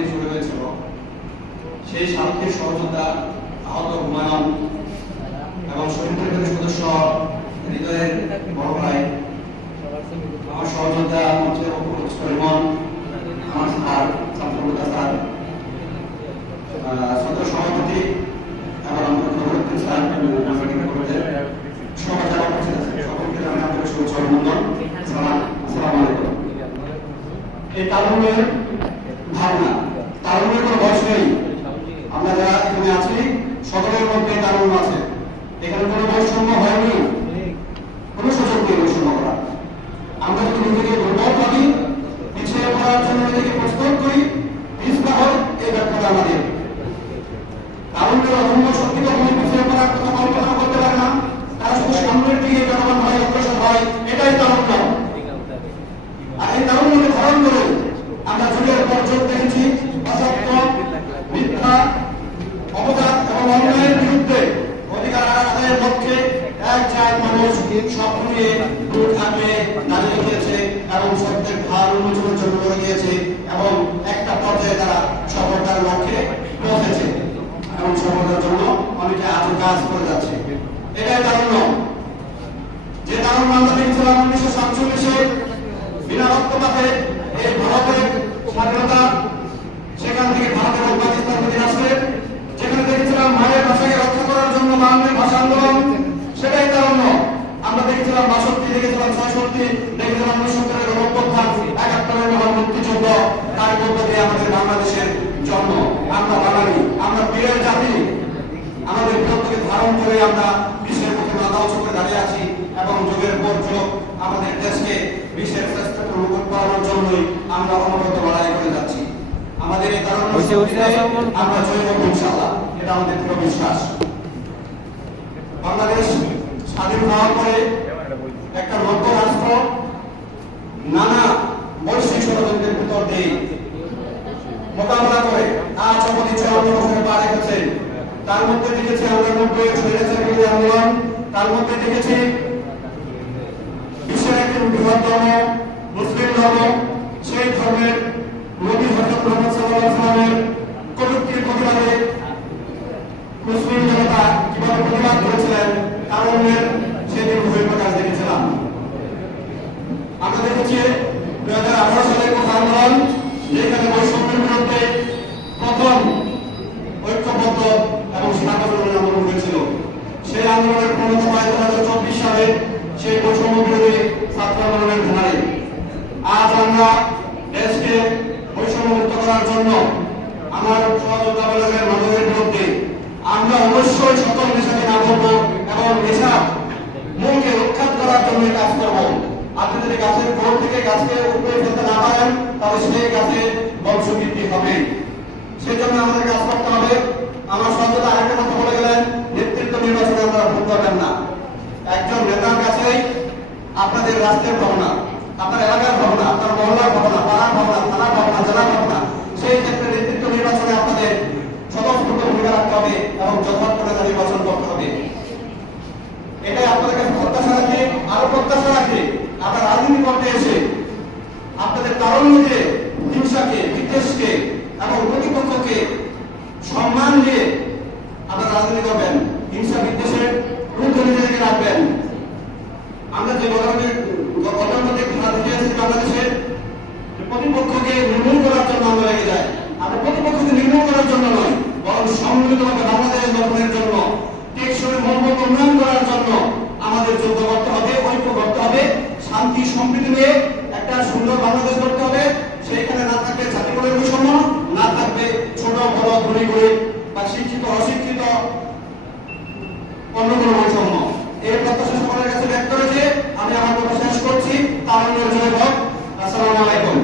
দিয়ে শুরু হয়েছিল, সেই সামগ্রিক সহযোগিতা আহত হুমায়ুন এবং শহীদ পরিবারের সদস্য হৃদয়ের বড় ভাই, আমার সহযোগিতা মঞ্চের রিমন, আমার স্যার ছাত্রবৃন্দ স্যার, ছাত্র সভাপতি এবং আমাদের স্যার সবাই যারা উপস্থিত আছেন সকলকে আমি আপনাদের শুভেচ্ছা অভিনন্দন। আসসালামু আলাইকুম। এই তারুণ্যের ভাবনা, তারুণ্যের কোনো বয়স নেই। আমরা যারা এখানে আছি সকলের মধ্যে তারুণ্য আছে, এখানে কোনো বৈষম্য হয়নি, কোনো সুযোগ নেই বৈষম্য করা। আমরা যদি নিজেকে দুর্বল ভাবি, পিছিয়ে পড়ার জন্য নিজেকে প্রস্তুত করি, পিছপা হোক এই ব্যাখ্যাটা আমাদের। তারুণ্যের অধম্য শক্তি কখনো পিছিয়ে পড়ার কথা কল্পনা করতে পারে না, তারা শুধু সামনের দিকে জনগণ হয়, অগ্রসর হয়, এটাই তারুণ্য। আর এই তারুণ্যকে ধারণ করে আমরা যুগের পর যুগ দেখেছি অসত্য, মিথ্যা, অপরাধ এবং অন্যায়ের বিরুদ্ধে অধিকার আদায়ের লক্ষ্যে এক জাত মানুষ স্বপ্ন নিয়ে থাকলে দাঁড়িয়ে গিয়েছে এবং সত্যের ভার উন্মোচনের জন্য করে গিয়েছে এবং একটা পর্যায়ে তারা সফলতার লক্ষ্যে পৌঁছেছে এবং সফলতার জন্য অনেকে আজও কাজ করে যাচ্ছে। এটাই তারুণ্য। যে তারুণ্য আমরা দেখছিলাম 1947-এ বিনা রক্তপাতে এই ভারতের স্বাধীনতা, সেখান থেকে ভারত এবং পাকিস্তান দুটি রাষ্ট্রের, যেখানে দেখেছিলাম মায়ের ভাষাকে রক্ষা করার জন্য বাংলার ভাষা আন্দোলন, সেটাই তারুণ্য। আমরা দেখেছিলাম 62, দেখেছিলাম 66, দেখেছিলাম 69-এর অভ্যুত্থান, 71-এর মহান মুক্তিযুদ্ধ, তার মধ্য দিয়ে আমাদের বাংলাদেশের জন্ম। আমরা বাঙালি, আমরা বীরের জাতি, আমাদের বীরত্বকে ধারণ করে আমরা বিশ্বের মুখে মাথা উঁচু করে দাঁড়িয়ে আছি এবং যুগের পর যুগ আমাদের দেশকে বিশ্বের শ্রেষ্ঠতম রূপ করার জন্যই আমরা অনবরত লড়াই করে যাচ্ছি। আমাদের এই তারুণ্য আমরা জয় করব ইনশাআল্লাহ, এটা আমাদের দৃঢ় বিশ্বাস। বাংলাদেশ স্বাধীন হওয়ার পরে একটা নব্য রাষ্ট্র নানা বৈশ্বিক ষড়যন্ত্রের ভিতর দিয়ে মোকাবেলা করে আজ অবধি 54 বছরে পা রেখেছে। তার মধ্যে দেখেছি আমরা 90-এর স্বৈরাচারী আন্দোলন, তার মধ্যে দেখেছি বিশ্বের একটি বৃহৎ ধর্ম মুসলিম ধর্ম, সেই ধর্মের নবী হযরত মুহাম্মদ সাল্লাল্লাহু আলাইহি ওয়াসাল্লামের কটূক্তির প্রতিবাদে মুসলিম জনতা কিভাবে প্রতিবাদ করেছিলেন, তারুণ্যের সেদিন বহিঃপ্রকাশ দেখেছিলাম। আমরা দেখেছি 2018 সালের কোঠা আন্দোলন, যেখানে বৈষম্যের বিরুদ্ধে প্রথম ঐক্যবদ্ধ এবং সাংগঠনিক আন্দোলন হয়েছিল। সেই আন্দোলনের পূর্ণতা পায় 2024 সালে সেই বৈষম্য বিরোধী ছাত্র আন্দোলনের ধারায়। আজ আমরা দেশকে বৈষম্য মুক্ত করার জন্য আমার সহযোগিতা বলাগের মাদকের বিরুদ্ধে আমরা অবশ্যই সকল নেশাকে না করবো এবং নেশা মনকে রক্ষা করার জন্য কাজ করব। আপনি যদি গাছের গোড় থেকে গাছকে উপরে ফেলতে না পারেন, তাহলে সেই গাছে বংশবৃদ্ধি হবে। সেই জন্য আমাদের কাজ করতে হবে। আমার সহযোগিতা আরেকটা কথা বলে গেলেন, নেতৃত্ব নির্বাচনে আপনারা ভুল করবেন না। একজন নেতার কাছেই আপনাদের রাষ্ট্রের ভাবনা, আপনার এলাকার ভাবনা, আপনার মহল্লার ভাবনা, পাড়ার ভাবনা, থানার ভাবনা, জেলার ভাবনা, সেই ক্ষেত্রে নেতৃত্ব নির্বাচনে আপনাদের স্বতঃস্ফূর্ত ভূমিকা রাখতে হবে এবং যথার্থ নেতা নির্বাচন করতে হবে। এটাই আপনাদের কাছে প্রত্যাশা রাখি। আরো প্রত্যাশা রাখি আপনার রাজনীতি করতে এসে আপনাদের তারুণ্যকে, হিংসাকে, বিদ্বেষকে এবং প্রতিপক্ষকে সম্মান দিয়ে আপনারা রাজনীতি করবেন। হিংসা বিদ্বেষের বিরুদ্ধে নিজেকে রাখবেন। আমরা যে গণতান্ত্রিক ধারা দেখে আসছি বাংলাদেশে, প্রতিপক্ষকে নির্মূল করার জন্য আমরা লেগে যাই। আমরা প্রতিপক্ষকে নির্মূল করার জন্য নয়, বরং সম্মিলিতভাবে বাংলাদেশ গঠনের জন্য, টেকসই মনোবল উন্নয়ন করার জন্য আমাদের যুদ্ধ করতে হবে, ঐক্য করতে হবে, শান্তি সম্প্রীতি নিয়ে একটা সুন্দর বাংলাদেশ করতে হবে। সেইখানে না থাকবে জাতিগণের বৈষম্য, না থাকবে ছোট বড় ধনী গরিব বা শিক্ষিত অশিক্ষিত অন্য কোনো বৈষম্য। এই প্রত্যাশা সকলের কাছে ব্যক্ত রেখে আমি আমার কথা শেষ করছি। তারুণ্যের জয় হোক। আসসালামু আলাইকুম।